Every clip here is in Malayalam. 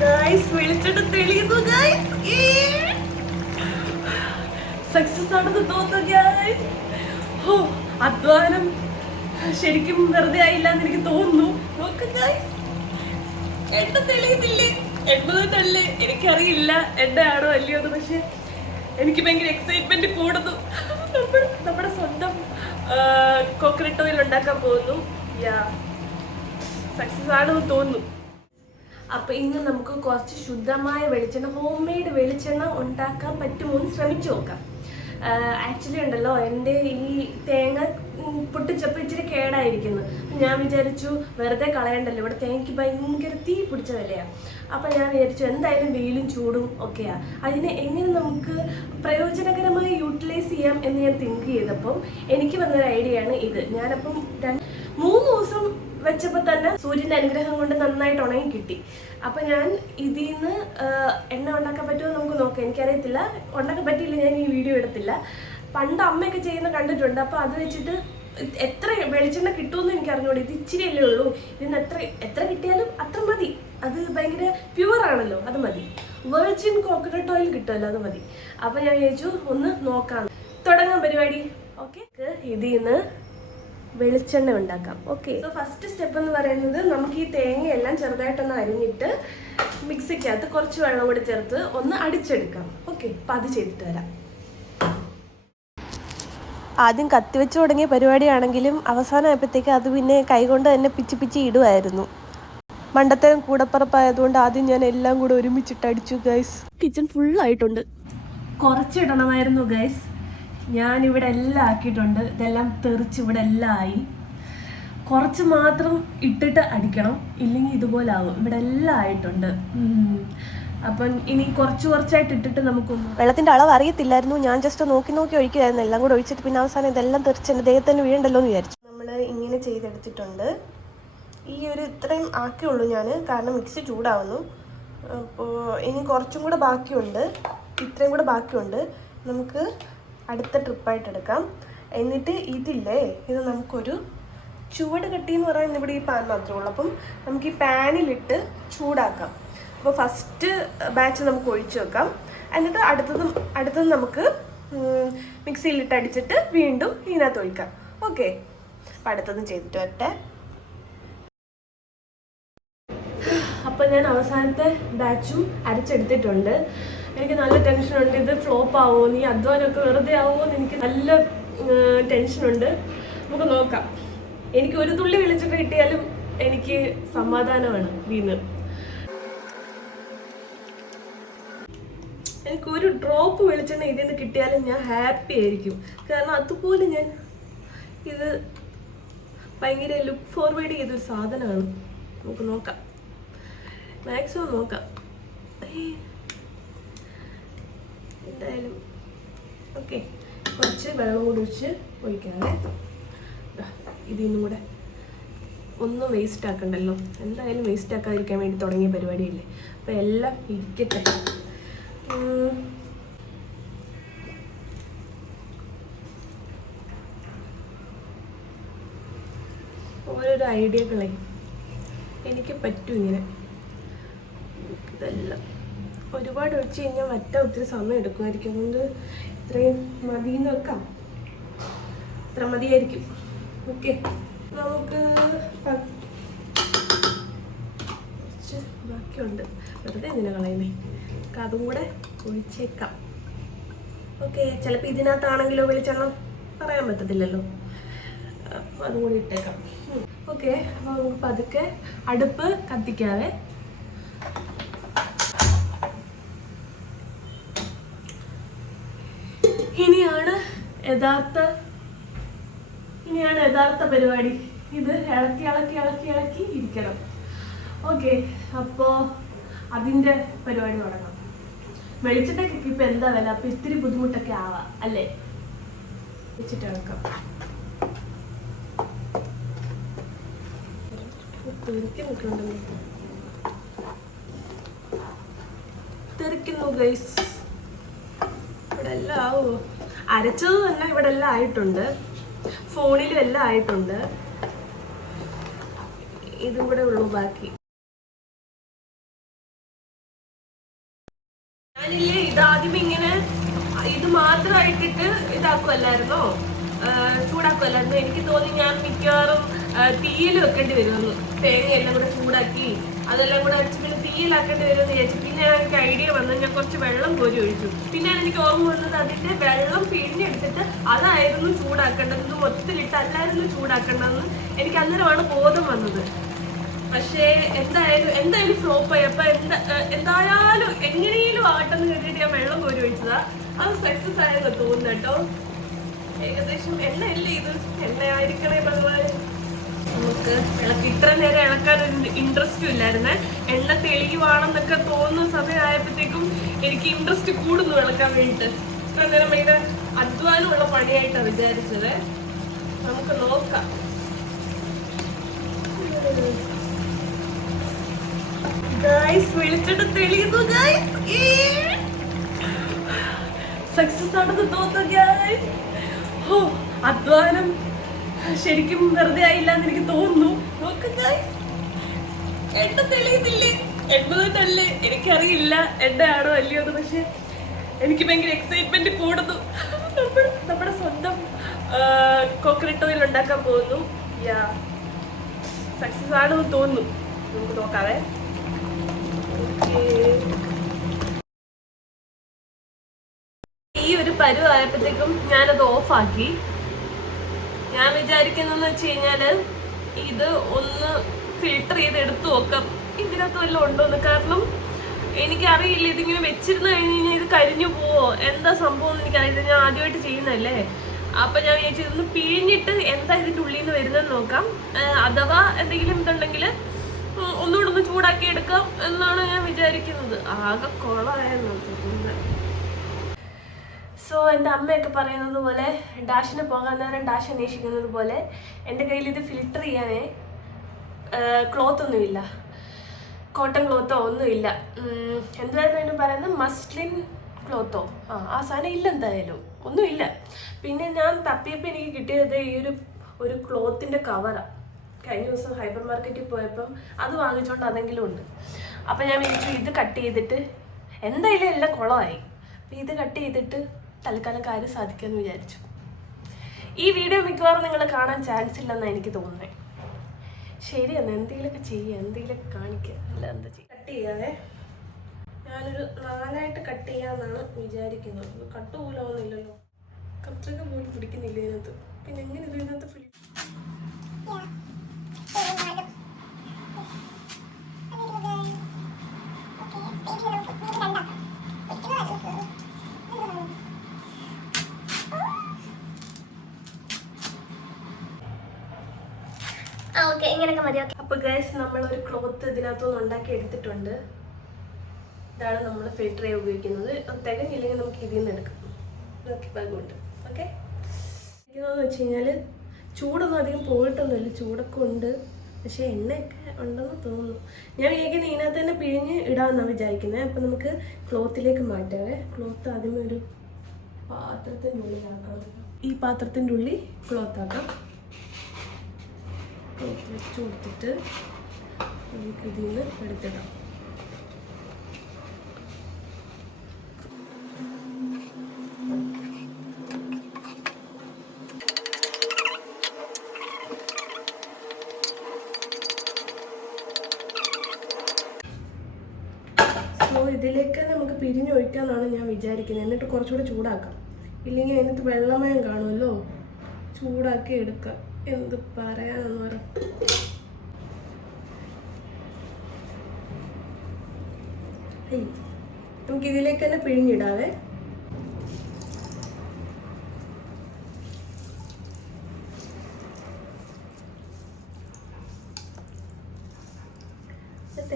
ഗൈസ് വിളിച്ചിട്ട് തെളിയുന്നു ഗൈസ്. സക്സസ് ആണെന്ന് തോന്നുന്നു ഗൈസ്. ഓ അധ്വാനം ശരിക്കും വെറുതെ ആയില്ല എന്ന് എനിക്ക് തോന്നുന്നു. നോക്ക് ഗൈസ്, എണ്ണ തെളിയുന്നില്ലേ? 80 എനിക്കറിയില്ല എണ്ണ ആണോ അല്ലയോ എന്ന്. പക്ഷെ എനിക്ക് ഭയങ്കര എക്സൈറ്റ്മെന്റ് കൂടുന്നു. നമ്മുടെ സ്വന്തം കോക്കനട്ട് ഓയിൽ ഉണ്ടാക്കാൻ പോകുന്നു. സക്സസ് ആണെന്ന് തോന്നുന്നു. അപ്പൊ ഇന്ന് നമുക്ക് കുറച്ച് ശുദ്ധമായ വെളിച്ചെണ്ണ, ഹോം മെയ്ഡ് വെളിച്ചെണ്ണ ഉണ്ടാക്കാൻ പറ്റുമോ എന്ന് ശ്രമിച്ചു നോക്കാം. ആക്ച്വലി ഉണ്ടല്ലോ, എൻ്റെ ഈ തേങ്ങ പൊട്ടിച്ചപ്പോൾ ഇച്ചിരി കേടായിരിക്കുന്നു. ഞാൻ വിചാരിച്ചു വെറുതെ കളയണ്ടല്ലോ, ഇവിടെ തേങ്ങയ്ക്ക് ഭയങ്കര തീ പിടിച്ച വിലയാണ്. അപ്പം ഞാൻ വിചാരിച്ചു എന്തായാലും വെയിലും ചൂടും ഒക്കെയാണ്, അതിനെ എങ്ങനെ നമുക്ക് പ്രയോജനകരമായി യൂട്ടിലൈസ് ചെയ്യാം എന്ന് ഞാൻ തിങ്ക് ചെയ്തപ്പം എനിക്ക് വന്നൊരു ഐഡിയ ആണ് ഇത്. ഞാനപ്പം 3 ദിവസം വെച്ചപ്പോൾ തന്നെ സൂര്യൻ്റെ അനുഗ്രഹം കൊണ്ട് നന്നായിട്ട് ഉണങ്ങി കിട്ടി. അപ്പം ഞാൻ ഇതിൽ നിന്ന് എണ്ണ ഉണ്ടാക്കാൻ പറ്റുമോ നമുക്ക് നോക്കാം. എനിക്കറിയത്തില്ല, ഉണ്ടാക്കാൻ പറ്റിയില്ല, ഞാൻ ഈ വീഡിയോ എടുത്തില്ല. പണ്ട് അമ്മയൊക്കെ ചെയ്യുന്ന കണ്ടിട്ടുണ്ട്. അപ്പോൾ അത് വെച്ചിട്ട് എത്ര വെളിച്ചെണ്ണ കിട്ടുമെന്ന് എനിക്ക് അറിഞ്ഞൂടെ. ഇത് ഇച്ചിരിയല്ലേ ഉള്ളൂ, ഇതിന് എത്ര കിട്ടിയാലും അത്ര മതി. അത് ഭയങ്കര പ്യുവർ ആണല്ലോ, അത് മതി. വെർജിൻ കോക്കനട്ട് ഓയിൽ കിട്ടുമല്ലോ, അത് മതി. അപ്പം ഞാൻ വിചാരിച്ചു ഒന്ന് നോക്കാം, തുടങ്ങാം പരിപാടി. ഓക്കെ, ഇതിൽ നിന്ന് വെളിച്ചെണ്ണ ഉണ്ടാക്കാം. ഓക്കെ, സോ ഫസ്റ്റ് സ്റ്റെപ്പ് എന്ന് പറയുന്നത് നമുക്ക് ഈ തേങ്ങയെല്ലാം ചെറുതായിട്ടൊന്ന് അരിഞ്ഞിട്ട് മിക്സിക്കകത്ത് കുറച്ച് വെള്ളം കൂടി ചേർത്ത് ഒന്ന് അടിച്ചെടുക്കാം. ഓക്കെ, അപ്പം അത് ചെയ്തിട്ട് വരാം. ആദ്യം കത്തിവെച്ച് തുടങ്ങിയ പരിപാടിയാണെങ്കിലും അവസാനമായപ്പോഴത്തേക്ക് അത് പിന്നെ കൈകൊണ്ട് തന്നെ പിച്ചി ഇടുമായിരുന്നു. മണ്ടത്തരം കൂടപ്പറപ്പായതുകൊണ്ട് ആദ്യം ഞാൻ എല്ലാം കൂടെ ഒരുമിച്ചിട്ട് അടിച്ചു ഗൈസ്. കിച്ചൺ ഫുള്ളായിട്ടുണ്ട്. കുറച്ചിടണമായിരുന്നു ഗൈസ്. ഞാനിവിടെ എല്ലാം ആക്കിയിട്ടുണ്ട്. ഇതെല്ലാം തെറിച്ച് ഇവിടെ എല്ലാം ആയി. കുറച്ച് മാത്രം ഇട്ടിട്ട് അടിക്കണം, ഇല്ലെങ്കിൽ ഇതുപോലെ ആവും. ഇവിടെ എല്ലാം ആയിട്ടുണ്ട്. അപ്പം ഇനി കുറച്ചായിട്ട് ഇട്ടിട്ട് നമുക്കൊന്ന്. വെള്ളത്തിൻ്റെ അളവ് അറിയത്തില്ലായിരുന്നു, ഞാൻ ജസ്റ്റ് നോക്കി ഒഴിക്കുമായിരുന്നു. എല്ലാം കൂടെ ഒഴിച്ചിട്ട് പിന്നെ അവസാനം ഇതെല്ലാം തെറിച്ച് എൻ്റെ ദേഹത്തിന് വീഴണ്ടല്ലോ എന്ന് വിചാരിച്ചു. നമ്മൾ ഇങ്ങനെ ചെയ്തെടുത്തിട്ടുണ്ട്. ഈ ഒരു ഇത്രയും ആക്കിയുള്ളൂ ഞാൻ, കാരണം മിക്സി ചൂടാവുന്നു. അപ്പോൾ ഇനി കുറച്ചും കൂടെ ബാക്കിയുണ്ട്, ഇത്രയും കൂടെ ബാക്കിയുണ്ട്. നമുക്ക് അടുത്ത ട്രിപ്പായിട്ട് എടുക്കാം. എന്നിട്ട് ഇതില്ലേ, ഇത് നമുക്കൊരു ചുവട് കട്ടി എന്ന് പറയുന്നത് ഇവിടെ ഈ പാൻ മാത്രമേ ഉള്ളൂ. അപ്പം നമുക്ക് ഈ പാനിലിട്ട് ചൂടാക്കാം. അപ്പോൾ ഫസ്റ്റ് ബാച്ച് നമുക്ക് ഒഴിച്ചു വെക്കാം. എന്നിട്ട് അടുത്തത് നമുക്ക് മിക്സിയിലിട്ട് അടിച്ചിട്ട് വീണ്ടും ഇതിനകത്ത് ഒഴിക്കാം. ഓക്കെ, അപ്പം അടുത്തതും ചെയ്തിട്ട് വരട്ടെ. അപ്പം ഞാൻ അവസാനത്തെ ബാച്ചും അരച്ചെടുത്തിട്ടുണ്ട്. എനിക്ക് നല്ല ടെൻഷനുണ്ട്, ഇത് ഫ്ലോപ്പ് ആവുമോ, ഈ അധ്വാനമൊക്കെ വെറുതെ ആവുമോ എന്ന് എനിക്ക് നല്ല ടെൻഷനുണ്ട്. നമുക്ക് നോക്കാം. എനിക്ക് ഒരു തുള്ളി വെളിച്ചെണ്ണ കിട്ടിയാലും എനിക്ക് സമാധാനമാണ്. എനിക്കൊരു ഡ്രോപ്പ് വെളിച്ചെണ്ണ ഇതിൽ നിന്ന് കിട്ടിയാലും ഞാൻ ഹാപ്പി ആയിരിക്കും. കാരണം അതുപോലെ ഞാൻ ഇത് ഭയങ്കര ലുക്ക് ഫോർവേഡ് ചെയ്തൊരു സാധനമാണ്. നമുക്ക് നോക്കാം, മാക്സിമം നോക്കാം. എന്തായാലും ഓക്കെ, കുറച്ച് വെള്ളം കൂടി ഒഴിക്കാതെ ഇതിനും കൂടെ ഒന്നും വേസ്റ്റ് ആക്കണ്ടല്ലോ. എന്തായാലും വേസ്റ്റ് ആക്കാതിരിക്കാൻ വേണ്ടി തുടങ്ങിയ പരിപാടിയല്ലേ. അപ്പം എല്ലാം ഇരിക്കട്ടെ. ഓരോരോ ഐഡിയകളെ എനിക്ക് പറ്റും ഇങ്ങനെ. ഇതെല്ലാം ഒരുപാട് ഒഴിച്ച് കഴിഞ്ഞാൽ വറ്റാൻ ഒത്തിരി സമയം എടുക്കുമായിരിക്കും. അതുകൊണ്ട് ഇത്രയും മതിയെന്ന് വെക്കാം. ഇത്ര മതിയായിരിക്കും. ഓക്കെ, നമുക്ക് കുറച്ച് ബാക്കിയുണ്ട്, വെറുതെ എന്തിനാ കളയുന്നേ. നമുക്ക് അതും കൂടെ ഒഴിച്ചേക്കാം. ഓക്കെ, ചിലപ്പോൾ ഇതിനകത്താണെങ്കിലോ വെളിച്ചെണ്ണ പറയാൻ പറ്റത്തില്ലല്ലോ. അപ്പോൾ അതും കൂടി ഇട്ടേക്കാം. ഓക്കെ, അപ്പോൾ നമുക്ക് പതുക്കെ അടുപ്പ് കത്തിക്കാവേ. ഇനിയാണ് യഥാർത്ഥ പരിപാടി. ഇത് ഇളക്കി ഇരിക്കണം. ഓക്കെ, അപ്പോൾ അതിൻ്റെ പരിപാടി തുടങ്ങാം. വെളിച്ചെണ്ണയ്ക്കൊക്കെ ഇപ്പം എന്താ വില, അപ്പം ഇത്തിരി ബുദ്ധിമുട്ടൊക്കെ ആവാം അല്ലേ. വെച്ചിട്ട് ഇളക്കാം. തെറിക്കുന്നു ഗൈസ്. ഇവിടെ എല്ലാം ആവുമോ? അരച്ചത് തന്നെ ഇവിടെ എല്ലാം ആയിട്ടുണ്ട്, ഫോണിലും എല്ലാം ആയിട്ടുണ്ട്. ഇതും കൂടെ ഉള്ളൂ ബാക്കി. ഞാനില്ലേ ഇതാദ്യം ഇങ്ങനെ ഇത് മാത്രമായിട്ടിട്ട് ഇതാക്കുമല്ലായിരുന്നോ, ചൂടാക്കുമല്ലായിരുന്നു. എനിക്ക് തോന്നി ഞാൻ മിക്കവാറും തീയിൽ വെക്കേണ്ടി വരുമെന്ന്. തേങ്ങയെല്ലാം കൂടെ ചൂടാക്കി അതെല്ലാം കൂടെ അരച്ച് പിന്നെ തീയിലാക്കേണ്ടി വരുമെന്ന് വിചാരിച്ചു. പിന്നെ എനിക്ക് ഐഡിയ വന്നത് ഞാൻ കുറച്ച് വെള്ളം കോരി ഒഴിച്ചു. പിന്നെയാണ് എനിക്ക് ഓർമ്മ വന്നത് അതിൻ്റെ വെള്ളം പിഴിഞ്ഞെടുത്തിട്ട് അതായിരുന്നു ചൂടാക്കേണ്ടത്, മൊത്തത്തിലിട്ട് അല്ലായിരുന്നു ചൂടാക്കേണ്ടതെന്ന് എനിക്ക് അന്നേരമാണ് ബോധം വന്നത്. പക്ഷേ എന്തായാലും ഫ്ലോപ്പായി. അപ്പം എന്തായാലും എങ്ങനെയും ആട്ടെന്ന് കരുതിയിട്ട് ഞാൻ വെള്ളം കോരി ഒഴിച്ചതാ. അത് സക്സസ് ആയെന്ന് തോന്നുന്നു കേട്ടോ. ഏകദേശം എണ്ണയല്ലേ ഇത്, എണ്ണയായിരിക്കണേ ഭഗവാൻ. നമുക്ക് ഇത്ര നേരം ഇളക്കാൻ ഒരു ഇൻട്രസ്റ്റും ഇല്ലായിരുന്നേ. എണ്ണ തെളിയുവാണെന്നൊക്കെ തോന്നുന്ന സമയമായപ്പോഴത്തേക്കും എനിക്ക് ഇൻട്രസ്റ്റ് കൂടുന്നു ഇളക്കാൻ വേണ്ടിയിട്ട്. ഇത്ര നേരം ഭയങ്കര അധ്വാനമുള്ള പണിയായിട്ടാണ് വിചാരിച്ചത്. നമുക്ക് നോക്കാം. വെളിച്ചെണ്ണ തെളിയുന്നു ഗൈസ്. സക്സസ് ആണെന്ന് തോന്നുന്നു ഗൈസ്. ഓ, അധ്വാനം ശരിക്കും വെറുതെ ആയില്ല എന്ന് എനിക്ക് തോന്നുന്നു. നോക്ക് ഗൈസ്, എണ്ണ തെളിയുന്നില്ലേ? എണ്ണ തന്നെയല്ലേ? എനിക്കറിയില്ല എണ്ണയാണോ അല്ലയോ എന്ന്. പക്ഷെ എനിക്ക് ഭയങ്കര എക്സൈറ്റ്മെന്റ് കൂടുന്നു. നമ്മുടെ സ്വന്തം കോക്കനട്ട് ഓയിൽ ഉണ്ടാക്കാൻ പോകുന്നു. സക്സസ് ആണെന്ന് തോന്നുന്നു. നമുക്ക് നോക്കാവേ. ഈ ഒരു പരുവായപ്പോഴത്തേക്കും ഞാനത് ഓഫാക്കി. ഞാൻ വിചാരിക്കുന്നതെന്ന് വെച്ച് കഴിഞ്ഞാല് ഇത് ഒന്ന് ഫിൽട്ടർ ചെയ്ത് എടുത്തു നോക്കാം ഇതിനകത്ത് വല്ലതും ഉണ്ടോന്ന്. കാരണം എനിക്കറിയില്ല, ഇതിങ്ങനെ വെച്ചിരുന്ന് കഴിഞ്ഞ് കഴിഞ്ഞാൽ ഇത് കരിഞ്ഞു പോവോ എന്താ സംഭവം എന്ന് എനിക്കറിയില്ല. ഞാൻ ആദ്യമായിട്ട് ചെയ്യുന്നതല്ലേ. അപ്പം ഞാൻ വിചാരിച്ചു ഇതൊന്ന് പിഴിഞ്ഞിട്ട് എന്താ ഇതിൻ്റെ ഉള്ളിൽ നിന്ന് വരുന്നതെന്ന് നോക്കാം. അഥവാ എന്തെങ്കിലും ഇതുണ്ടെങ്കിൽ ഒന്നുകൂടെ ഒന്ന് ചൂടാക്കി എടുക്കാം എന്നാണ് ഞാൻ വിചാരിക്കുന്നത്. ആകെ കുളമായിരുന്നു തോന്നുന്നത്. സോ എൻ്റെ അമ്മയൊക്കെ പറയുന്നത് പോലെ, ഡാഷിന് പോകാൻ നേരം ഡാഷ് അന്വേഷിക്കുന്നത് പോലെ എൻ്റെ കയ്യിൽ ഇത് ഫിൽട്ടർ ചെയ്യാനേ ക്ലോത്ത് ഒന്നുമില്ല, കോട്ടൺ ക്ലോത്തോ ഒന്നുമില്ല. എന്തായിരുന്നു അതിന് പറയുന്നത്, മസ്ലിൻ ക്ലോത്തോ, ആ സാധനം ഇല്ല, എന്തായാലും ഒന്നുമില്ല. പിന്നെ ഞാൻ തപ്പിയപ്പോൾ എനിക്ക് കിട്ടിയത് ഈ ഒരു ക്ലോത്തിൻ്റെ കവറാണ്. കഴിഞ്ഞ ദിവസം ഹൈപ്പർ മാർക്കറ്റിൽ പോയപ്പം അത് വാങ്ങിച്ചുകൊണ്ട് അതെങ്കിലും ഉണ്ട്. അപ്പം ഞാൻ വിചാരിച്ചു ഇത് കട്ട് ചെയ്തിട്ട്, എന്തായാലും എല്ലാം കുളമായി, അപ്പം ഇത് കട്ട് ചെയ്തിട്ട് തൽക്കാലം കാര്യം സാധിക്കാമെന്ന് വിചാരിച്ചു. ഈ വീഡിയോ മിക്കവാറും നിങ്ങൾ കാണാൻ ചാൻസ് ഇല്ലെന്നാണ് എനിക്ക് തോന്നുന്നത്. ശരി, എന്നാൽ എന്തെങ്കിലുമൊക്കെ ചെയ്യുക, എന്തെങ്കിലുമൊക്കെ കാണിക്കുക, അല്ല എന്താ ചെയ്യുക. കട്ട് ചെയ്യാവേ. ഞാനൊരു 4ആയിട്ട് കട്ട് ചെയ്യാമെന്നാണ് വിചാരിക്കുന്നത്. കട്ട് പോലാവുന്നില്ലല്ലോ, കത്രയൊക്കെ പോലും പിടിക്കുന്നില്ല ഇതിനകത്ത്. പിന്നെ എങ്ങനെ ഇതിനകത്ത് ഫിൽ അപ്പോൾ ഗൈസ്, നമ്മളൊരു ക്ലോത്ത് ഇതിനകത്തുനിന്ന് ഉണ്ടാക്കി എടുത്തിട്ടുണ്ട്. ഇതാണ് നമ്മൾ ഫിൽറ്റർ ചെയ്യാൻ ഉപയോഗിക്കുന്നത്. തികഞ്ഞില്ലെങ്കിൽ നമുക്ക് ഇതിൽ നിന്ന് എടുക്കാം. നോക്കി ഭാഗമുണ്ട്. ഓക്കെ, ഇരിക്കുന്നതെന്ന് വെച്ച് കഴിഞ്ഞാൽ ചൂടൊന്നും അധികം പോയിട്ടൊന്നുമില്ല, ചൂടൊക്കെ ഉണ്ട്, പക്ഷേ എണ്ണയൊക്കെ ഉണ്ടെന്ന് തോന്നുന്നു. ഞാൻ വിചാരിക്കുന്നത് ഇതിനകത്ത് തന്നെ പിഴിഞ്ഞ് ഇടാമെന്നാണ് വിചാരിക്കുന്നത്. അപ്പം നമുക്ക് ക്ലോത്തിലേക്ക് മാറ്റാവേ. ക്ലോത്ത് ആദ്യമേ ഒരു പാത്രത്തിൻ്റെ ഉള്ളിലാക്കണം. ഈ പാത്രത്തിൻ്റെ ഉള്ളിൽ ക്ലോത്ത് ആക്കാം. ക്ലോത്ത് വെച്ച് കൊടുത്തിട്ട് നമുക്ക് ഇതിൽ നിന്ന് എടുത്തിടാം. സോ ഇതിലേക്ക് നമുക്ക് പിരിഞ്ഞൊഴിക്കാമെന്നാണ് ഞാൻ വിചാരിക്കുന്നത്. എന്നിട്ട് കുറച്ചുകൂടെ ചൂടാക്കാം. ഇല്ലെങ്കിൽ അതിനകത്ത് വെള്ളമയം കാണുമല്ലോ, ചൂടാക്കി എടുക്കാം. എന്ത് പറയാനെന്ന് പറയാം. നമുക്കിതിലേക്ക് തന്നെ പിഴിഞ്ഞിടാവേ.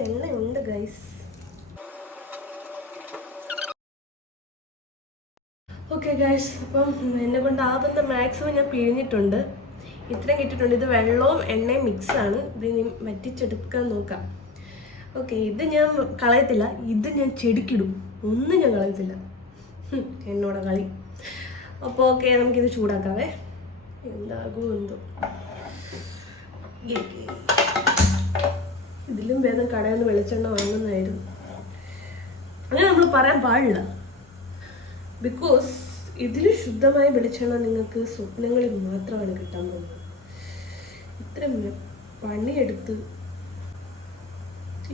എണ്ണ ഉണ്ട് ഗൈസ്. ഓക്കെ ഗൈസ്, അപ്പം എന്നെ കൊണ്ടാവുന്ന മാക്സിമം ഞാൻ പിഴിഞ്ഞിട്ടുണ്ട്. ഇത്രയും കിട്ടിയിട്ടുണ്ട്. ഇത് വെള്ളവും എണ്ണയും മിക്സാണ്. ഇത് ഇനി വറ്റിച്ചെടുക്കാൻ നോക്കാം. ഓക്കെ, ഇത് ഞാൻ കളയത്തില്ല, ഇത് ഞാൻ ചെടിക്കിടും. ഒന്നും ഞാൻ കളയത്തില്ല, എന്നോട് കളി. അപ്പോൾ ഓക്കെ, നമുക്കിത് ചൂടാക്കാവേ. എന്താകും എന്തോ. ഇതിലും ഭേദം കടയിൽ നിന്ന് വെളിച്ചെണ്ണ വാങ്ങുന്നതായിരുന്നു. അങ്ങനെ നമ്മൾ പറയാൻ പാടില്ല. ബിക്കോസ് ഇതിൽ ശുദ്ധമായ വെളിച്ചെണ്ണ നിങ്ങൾക്ക് സ്വപ്നങ്ങളിൽ മാത്രമാണ് കിട്ടാൻ പോകുന്നത്. ഇത്ര പണിയെടുത്ത്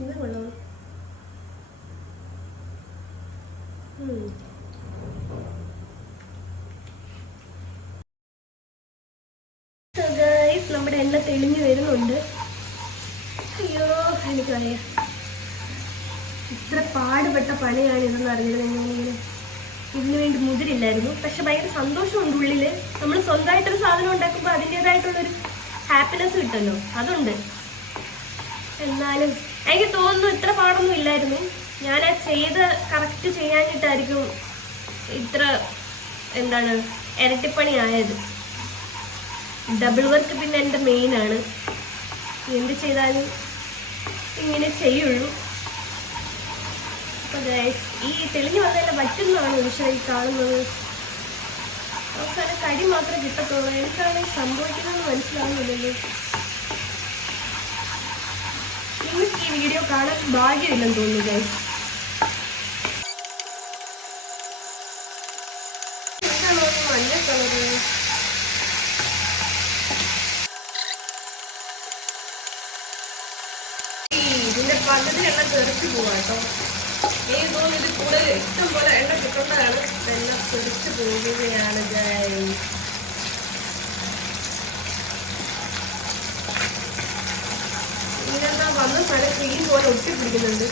ഇന്ന വെള്ളം നമ്മുടെ എണ്ണ തെളിഞ്ഞു വരുന്നുണ്ട്. അയ്യോ എനിക്കറിയ ഇത്ര പാടുപെട്ട പണിയാണ് ഇതെന്ന് അറിഞ്ഞത്. ഞാനിങ്ങനെ ഇതിനു വേണ്ടി മുതിരില്ലായിരുന്നു. പക്ഷെ ഭയങ്കര സന്തോഷമുണ്ട് ഉള്ളിൽ. നമ്മൾ സ്വന്തമായിട്ടൊരു സാധനം ഉണ്ടാക്കുമ്പോൾ അതിൻ്റെതായിട്ടുള്ളൊരു ഹാപ്പിനെസ് കിട്ടുമല്ലോ, അതുണ്ട്. എന്നാലും എനിക്ക് തോന്നുന്നു ഇത്ര പാടൊന്നും ഇല്ലായിരുന്നു. ഞാൻ ആ ചെയ്ത് കറക്റ്റ് ചെയ്യാനിട്ടായിരിക്കും ഇത്ര ഇരട്ടിപ്പണി ആയത്. ഡബിൾ വർക്ക് പിന്നെ എൻ്റെ മെയിനാണ്. എന്ത് ചെയ്താലും ഇങ്ങനെ ചെയ്യുള്ളൂ. അപ്പോൾ ഈ തെളിഞ്ഞു വന്നതെല്ലാം പറ്റുന്നതാണ് ഈശ്വര ഈ കാണുന്നത്. അവസാനം കടി മാത്രമേ കിട്ടത്തുള്ളൂ. എനിക്കാണെങ്കിൽ സംഭവിക്കുന്നതെന്ന് മനസ്സിലാവുന്നില്ലല്ലോ. നിങ്ങൾക്ക് ഈ വീഡിയോ കാണാൻ ഭാഗ്യമില്ലെന്ന് തോന്നുന്നു ഗൈസ്. എന്താണോ മഞ്ഞ കളറ്? ഇതിന്റെ പകുതി എണ്ണ തെറിച്ച് പോവാട്ടോ. എനിക്ക് തോന്നുന്നു ഇത് കൂടുതൽ ഇഷ്ടം പോലെ എണ്ണ കിട്ടുന്നതാണ്. എല്ലാം തെറിച്ച് പോവുകയാണ് ഗൈസ്. ഇങ്ങനെ വന്ന സ്ഥലം ക്രീം പോലെ ഒട്ടിപ്പിടിക്കുന്നുണ്ട്.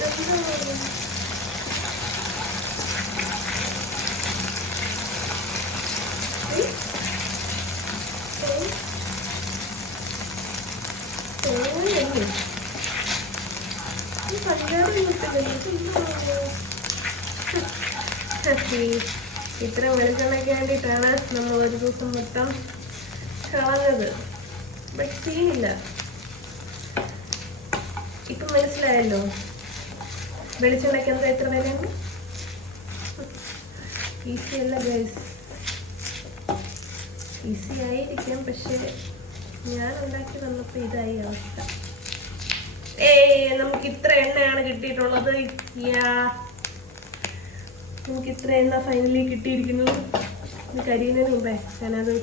ഇത്ര വെളിച്ചെണ്ണയ്ക്ക് വേണ്ടിയിട്ടാണ് നമ്മൾ ഒരു ദിവസം മൊത്തം കളഞ്ഞത്. ബട്ട് സീനില്ല. ഇപ്പൊ മനസ്സിലായല്ലോ വെളിച്ചെണ്ണയ്ക്ക് എന്താ എത്ര വിലയാണ്. ഈസി അല്ല ഗൈസ്. ഈസി ആയിരിക്കാം, പക്ഷെ ഞാൻ ഉണ്ടാക്കി വന്നപ്പോൾ ഇതായി അവസ്ഥ. നമുക്ക് ഇത്ര എണ്ണയാണ് കിട്ടിയിട്ടുള്ളത്. നമുക്ക് ഇത്ര എണ്ണ ഫൈനലി കിട്ടിയിരിക്കുന്നു. ഇത് കരിയുന്നതിന് മുമ്പേ ഞാനത്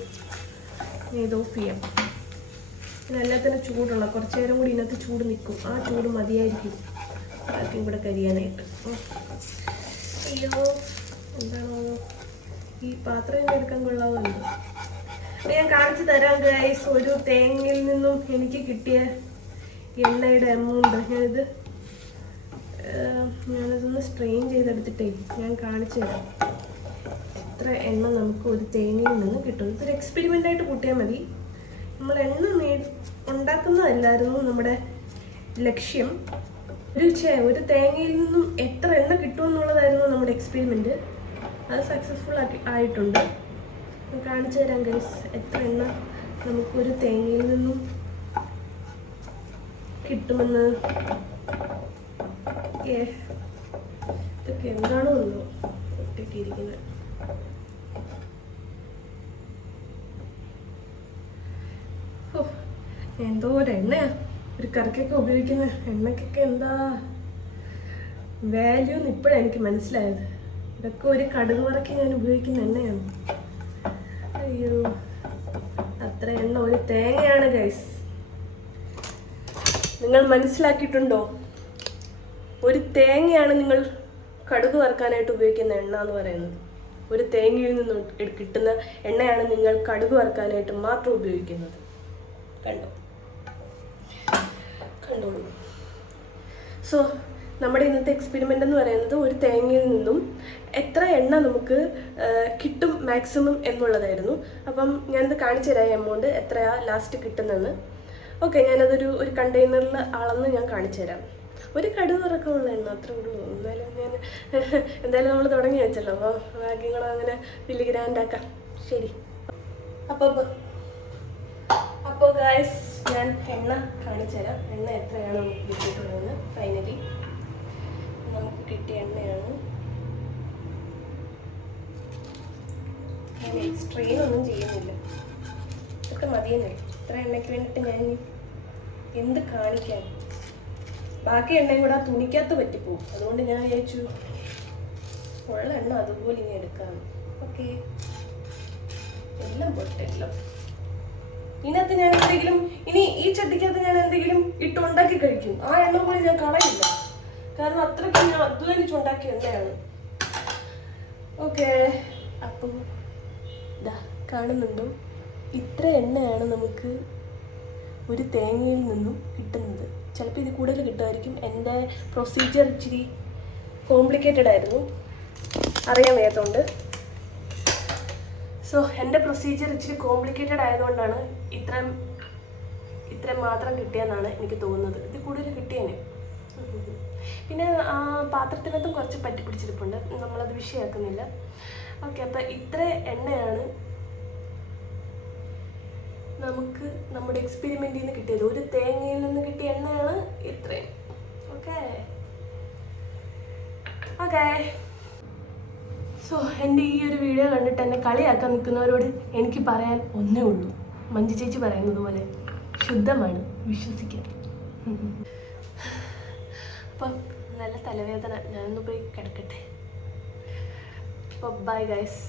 ഇത് ഓഫ് ചെയ്യാം. എല്ലാത്തിനും ചൂടുള്ള കുറച്ച് നേരം കൂടി ഇതിനകത്ത് ചൂട് നിൽക്കും. ആ ചൂട് മതിയായിരിക്കും ബാക്കിയും കൂടെ കരിയാനായിട്ട്. അയ്യോ എന്താണോ ഈ പാത്രം എടുക്കാൻ കൊള്ളാമല്ലോ. ഞാൻ കാണിച്ചു തരാം ഗൈസ്. ഒരു തേങ്ങയിൽ നിന്നും എനിക്ക് കിട്ടിയ എണ്ണയുടെ എമൗണ്ട് ഞാനതൊന്ന് സ്ട്രെയിൻ ചെയ്തെടുത്തിട്ടേ ഞാൻ കാണിച്ചു തരാം. ഇത്ര എണ്ണ നമുക്ക് ഒരു തേങ്ങയിൽ നിന്ന് കിട്ടും. ഇതൊരു എക്സ്പെരിമെൻ്റ് ആയിട്ട് കൂട്ടിയാൽ മതി. നമ്മൾ എണ്ണ ഉണ്ടാക്കുന്നതല്ലായിരുന്നു നമ്മുടെ ലക്ഷ്യം. ഒരു തേങ്ങയിൽ നിന്നും എത്ര എണ്ണ കിട്ടുമെന്നുള്ളതായിരുന്നു നമ്മുടെ എക്സ്പെരിമെൻറ്റ്. അത് സക്സസ്ഫുൾ ആയിട്ടുണ്ട്. കാണിച്ചു തരാം ഗൈസ് എത്ര എണ്ണ നമുക്കൊരു തേങ്ങയിൽ നിന്നും കിട്ടുമെന്ന്. ഇതൊക്കെ എന്താണോ ഒന്ന് ഒട്ടിട്ടിരിക്കുന്നത്. എന്തോ ഒരു എണ്ണയാ ഒരു കറിക്കൊക്കെ ഉപയോഗിക്കുന്ന എണ്ണക്കൊക്കെ എന്താ വാല്യൂ എന്ന് ഇപ്പോഴാണ് എനിക്ക് മനസ്സിലായത്. ഇതൊക്കെ ഒരു കടുക് വറക്കി ഞാൻ ഉപയോഗിക്കുന്ന എണ്ണയാണ്. അയ്യോ അത്ര എണ്ണ ഒരു തേങ്ങയാണ് ഗൈസ്. നിങ്ങൾ മനസ്സിലാക്കിയിട്ടുണ്ടോ? ഒരു തേങ്ങയാണ് നിങ്ങൾ കടുക് വറുക്കാനായിട്ട് ഉപയോഗിക്കുന്ന എണ്ണ എന്ന് പറയുന്നത്. ഒരു തേങ്ങയിൽ നിന്ന് കിട്ടുന്ന എണ്ണയാണ് നിങ്ങൾ കടുക് വറുക്കാനായിട്ട് മാത്രം ഉപയോഗിക്കുന്നത്. കണ്ടോളൂ. സോ നമ്മുടെ ഇന്നത്തെ എക്സ്പെരിമെൻ്റ് എന്ന് പറയുന്നത് ഒരു തേങ്ങയിൽ നിന്നും എത്ര എണ്ണ നമുക്ക് കിട്ടും മാക്സിമം എന്നുള്ളതായിരുന്നു. അപ്പം ഞാനത് കാണിച്ചു തരാം എമൗണ്ട് എത്രയാ ലാസ്റ്റ് കിട്ടുന്നതെന്ന്. ഓക്കെ, ഞാനതൊരു കണ്ടെയ്നറിൽ അളന്ന് ഞാൻ കാണിച്ചു തരാം. ഒരു കടുക് വറക്കമുള്ള എണ്ണ അത്ര ഉള്ളൂ. എന്തായാലും നമ്മൾ തുടങ്ങി വെച്ചല്ലോ. അപ്പോൾ ബാക്കി കൂടെ അങ്ങനെ വലിയ ഗ്രാൻഡാക്കാം. ശരി. അപ്പോൾ ഗായ്സ് ഞാൻ എണ്ണ കാണിച്ചു തരാം. എണ്ണ എത്രയാണ് നമുക്ക് കിട്ടിയിട്ടുള്ളതെന്ന്. ഫൈനലി നമുക്ക് കിട്ടിയ എണ്ണയാണ്. ഞാൻ എക്സ്ട്രെയിൻ ഒന്നും ചെയ്യുന്നില്ല. ഇതൊക്കെ മതിയെന്നേ. ഇത്ര എണ്ണയ്ക്ക് വേണ്ടിയിട്ട് ഞാൻ എന്ത് കാണിക്കാൻ. ബാക്കി എണ്ണയും കൂടെ ആ തുണിക്കകത്ത് പറ്റിപ്പോവും. അതുകൊണ്ട് ഞാൻ വിചാരിച്ചു ഉള്ള എണ്ണ അതുപോലെ ഇനി എടുക്കാം. ഓക്കെ, എല്ലാം പൊട്ടെല്ലാം. ഇതിനകത്ത് ഞാൻ എന്തെങ്കിലും ഇനി ഈ ചട്ടിക്കകത്ത് ഞാൻ എന്തെങ്കിലും ഇട്ടുണ്ടാക്കി കഴിക്കും. ആ എണ്ണ പോലും ഞാൻ കളയില്ല, കാരണം അത്രയ്ക്ക് ഞാൻ അധ്വാനിച്ചുണ്ടാക്കിയ എണ്ണയാണ്. ഓക്കെ, അപ്പം ഇതാ കാണുന്നുണ്ടോ, ഇത്ര എണ്ണയാണ് നമുക്ക് ഒരു തേങ്ങയിൽ നിന്നും കിട്ടുന്നത്. ചിലപ്പോൾ ഇത് കൂടുതൽ കിട്ടുമായിരിക്കും. എൻ്റെ പ്രൊസീജിയർ ഇച്ചിരി കോംപ്ലിക്കേറ്റഡ് ആയിരുന്നു, അറിയാൻ വയ്യാത്തതുകൊണ്ട്. സോ എൻ്റെ പ്രൊസീജിയർ ഇച്ചിരി കോംപ്ലിക്കേറ്റഡ് ആയതുകൊണ്ടാണ് ഇത്രയും മാത്രം കിട്ടിയെന്നാണ് എനിക്ക് തോന്നുന്നത്. ഇത് കൂടുതൽ കിട്ടിയേനെ. പിന്നെ പാത്രത്തിനകത്തും കുറച്ച് പറ്റി പിടിച്ചിരിപ്പുണ്ട്, നമ്മളത് വിഷയമാക്കുന്നില്ല. ഓക്കെ, അപ്പം ഇത്ര എണ്ണയാണ് നമുക്ക് നമ്മുടെ എക്സ്പെരിമെൻറ്റിൽ നിന്ന് കിട്ടിയത്. ഒരു തേങ്ങയിൽ നിന്ന് കിട്ടിയ എണ്ണയാണ് ഇത്രയും. ഓക്കെ ഓക്കെ സോ എൻ്റെ ഈ ഒരു വീഡിയോ കണ്ടിട്ട് എന്നെ കളിയാക്കാൻ നിൽക്കുന്നവരോട് എനിക്ക് പറയാൻ ഒന്നേ ഉള്ളൂ, മഞ്ജു ചേച്ചി പറയുന്നത് പോലെ ശുദ്ധമാണ്, വിശ്വസിക്കാൻ. അപ്പം നല്ല തലവേദന, ഞാനൊന്ന് പോയി കിടക്കട്ടെ. അപ്പോൾ ബൈ ഗൈസ്.